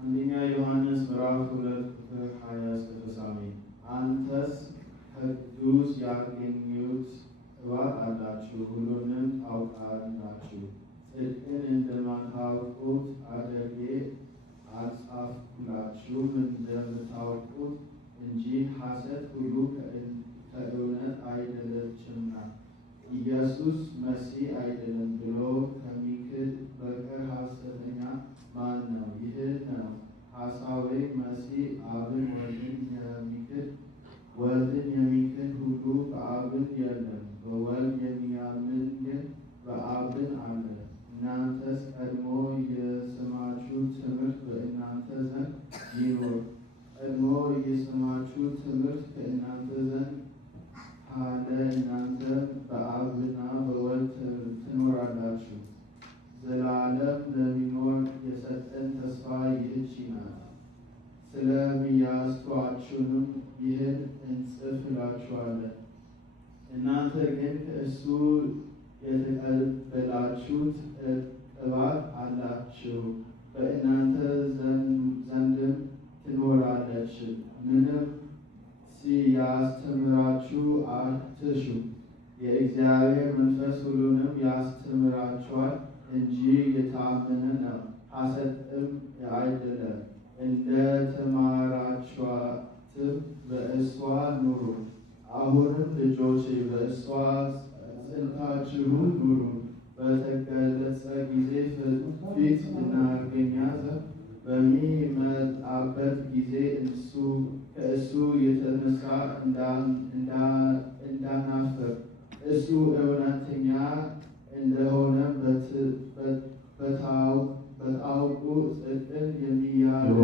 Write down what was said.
አንደኛ ዮሐንስ ምዕራፍ 2 ቁጥር 20 እስከ ፍጻሜ። አንተስ ከቅዱስ ያገኙት እባት አላችሁ፣ ሁሉንም ታውቃላችሁ። ጽድቅን እንደማታውቁት አድርጌ አልጻፍሁላችሁም እንደምታውቁት እንጂ ሐሰት ሁሉ ከእውነት አይደለችምና። ኢየሱስ መሲህ አይደለም ብሎ ከሚክድ በቀር ሐሰተኛ ማን ነው? ይህ ነው ሐሳዌ መሲህ አብን ወልድን የሚክድ ሁሉ በአብን የለም። በወልድ የሚያምን ግን በአብን አለ። እናንተስ ቀድሞ የሰማችሁ ትምህርት በእናንተ ዘንድ ይኑር። ቀድሞ የሰማችሁ ትምህርት ከእናንተ ዘንድ ካለ እናንተ በአብና በወልድ ትኖራላችሁ። ዘላለም ለሚኖር የሰጠን ተስፋ ይህች ናት። ስለሚያስተዋችሁንም ይህን እንጽፍላችኋለን። እናንተ ግን ከእሱ የተቀበላችሁት ቅባት አላችሁ፣ በእናንተ ዘንድም ትኖራለች። ምንም ሲያስተምራችሁ አትሹ። የእግዚአብሔር መንፈስ ሁሉንም ያስተምራችኋል እንጂ የታመነ ነው፣ ሐሰትም አይደለም። እንደ ተማራችኋትም በእሷ ኑሩ። አሁንም ልጆቼ በእሷ ጸንታችሁ ኑሩ። በተገለጸ ጊዜ ፊት እናገኛት በሚመጣበት ጊዜ ከእሱ የተነሳ እንዳናፍር እሱ እውነተኛ እንደሆነ በታውቁ ጽድቅን የሚያደርግ